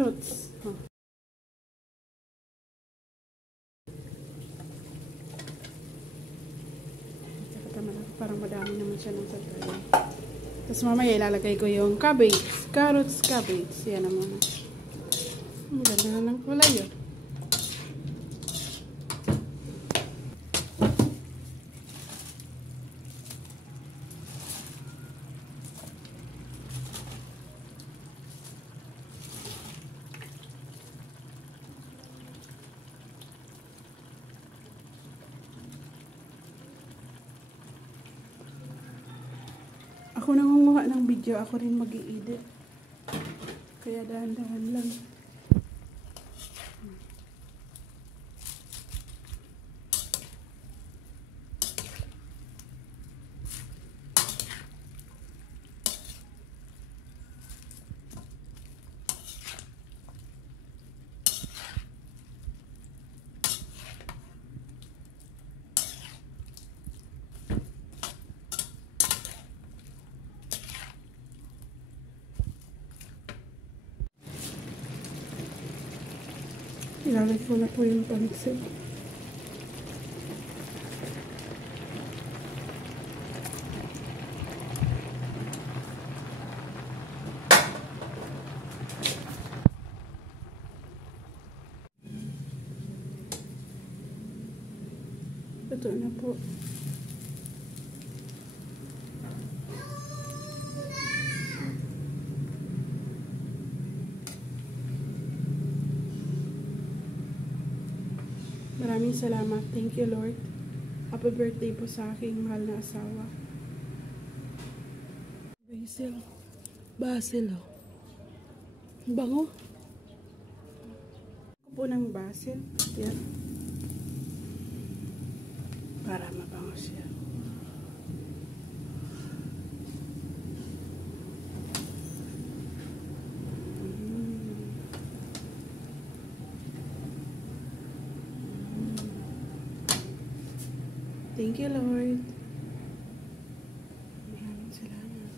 carrots. Oh. Parang madami naman siya ng santay. Tapos mamaya ilalagay ko yung cabbage. Carrots, cabbage. Yan naman. Ang ganda na ng kulay yun. Ako nangunguha ng video, ako rin mag-i-edit. Kaya dahan-dahan lang. Ilalagay ko na po yung pamitsid. Ito na po. Maraming salamat. Thank you, Lord. Happy birthday po sa aking mahal na asawa. Basil. Basil, oh. Bango. Ako po ng basil. Yan. Para mabango siya. Thank you, Lord. Maraming salamat.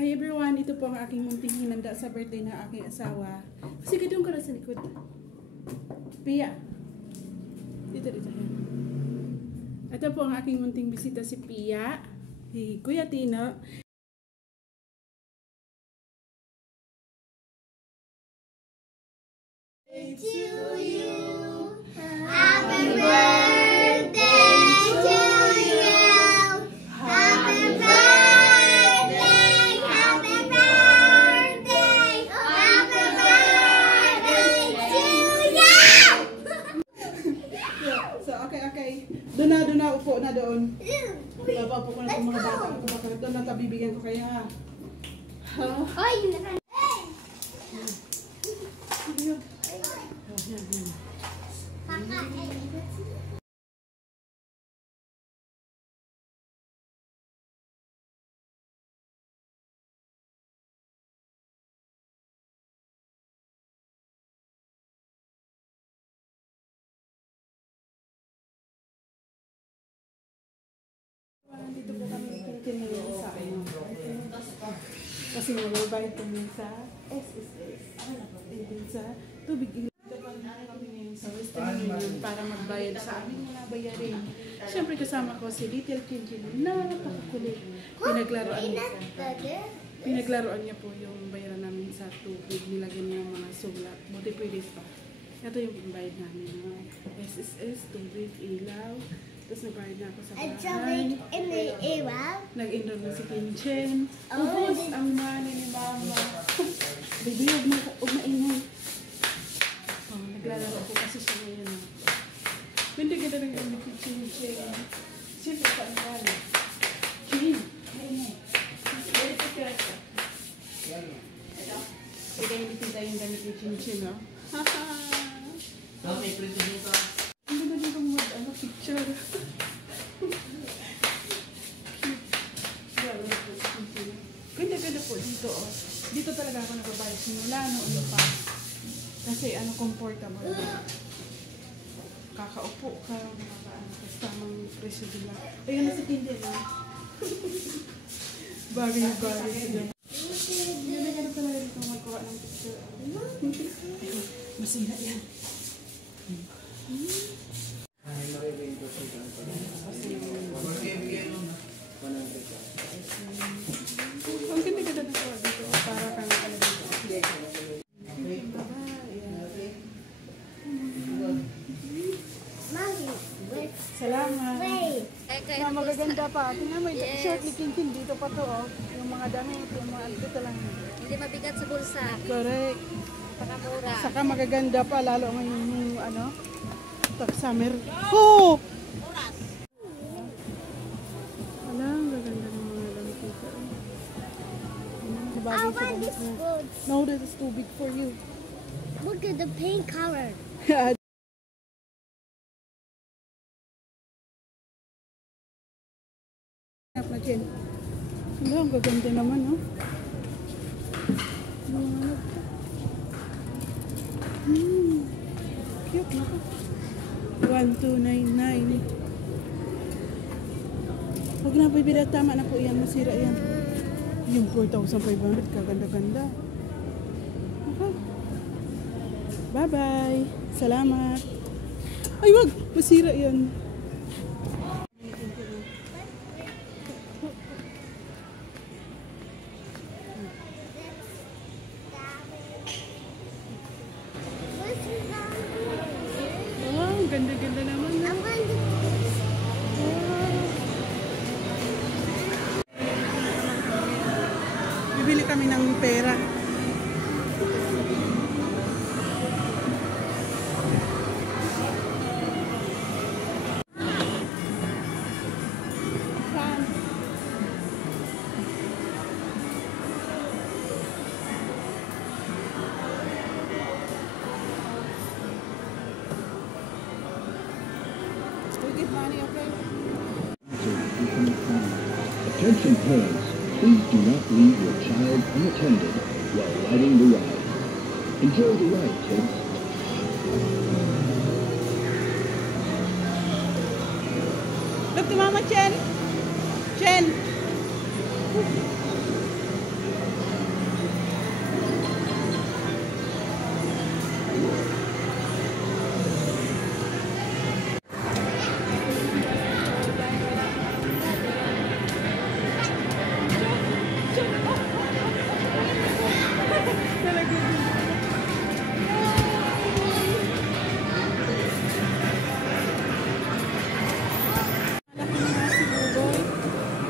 Hi everyone, ito po ang aking munting hinanda sa birthday ng aking asawa. Kasi gadong ka na sa likod. Pia. Dito. Ito po ang aking munting bisita si Pia. Si Kuya Tino. To you. Happy birthday to you. Happy birthday. Happy birthday. Happy birthday to you. So, okay. Doon na, upo na doon. Papaupo ko na itong mga bata. Doon na bibigyan ko kayo, ha? Oy, Dito po kami kinikinin sa akin. Kasi nag-bayad kami sa SSS. Din sa tubig. Dito pa kami ngayon sa Western Union para magbayad sa aming mga bayarin. Siyempre kasama ko si Little Chin na napakakulit. Pinaglaruan niya po yung bayaran namin sa tubig. Nilagyan niya yung mga sulat. Buti pwede pa. Ito yung bayad namin. SSS, tubig, ilaw. Tapos nagbayad na ako sa bahay. Nag-enroll na si Kinchen. Tapos ang money ni Mama. Baby, huwag maingay. Naglalaro ko kasi siya ngayon. Hindi ka na nag-enroll ni Kinchen. Siyempre pa ang bala. Kin, maingay. Kaya hindi kita yung damit ni Kinchen, no? May prito dito. Hindi na dito picture. Ganda po dito, oh. Dito talaga ako nagbabayad simula noon pa. Kasi comfortable. Kakaupo ka, kasamang presidila. Ayun na si Tindi, no? Bagay sila. Ganda talaga dito. gawa ng picture. Masira yan. Ang ganda-ganda na po dito. Para kang ano dito. Mommy, wait. Salamat. Wait. Na magaganda pa. Tingnan mo, short ni Kinkin dito pa to. Oh. Yung mga damit, yung mga dito lang. Hindi mabigat sa bulsa. Correct. Pakamura. Saka magaganda pa lalo ngayon yung ano, summer. Oh! Alam, gaganda ng mga damit dito. I Bagay sa want damit this mo. boots. No, that is too big for you. Look at the pink color. Na Jen. Ano, ang gaganda naman, no? Cute na ka. 1299. Huwag na bibira, tama na po yan. Masira yan. Yung 4,500, kaganda-ganda. Okay. Bye-bye. Salamat. Ay, wag! Masira yan. What's that? Oh, ganda-ganda naman. I want this. Bibili kami ng pera. Saan? We give money, okay? Attention parents, please do not leave your child unattended while riding the ride. Enjoy the ride, kids. Look to Mama Chen. Chen. Malaki na nga si Buboy.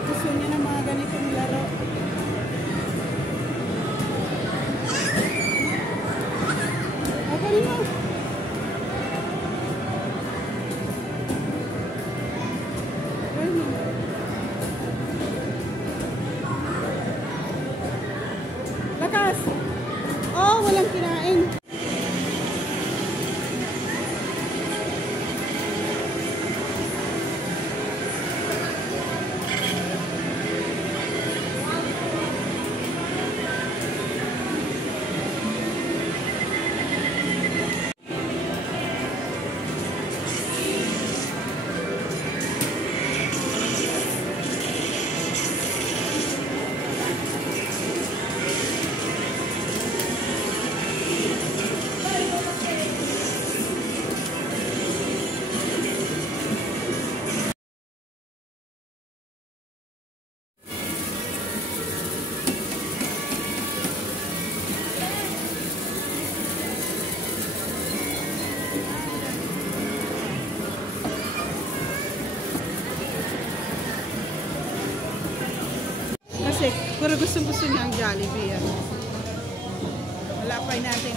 Gusto niya ng mga ganitong laro. Ako rin mo. Ayun. Lakas! Oh, walang kinain. Kasi, pero gusto niya ang Jollibee yan. Wala pa natin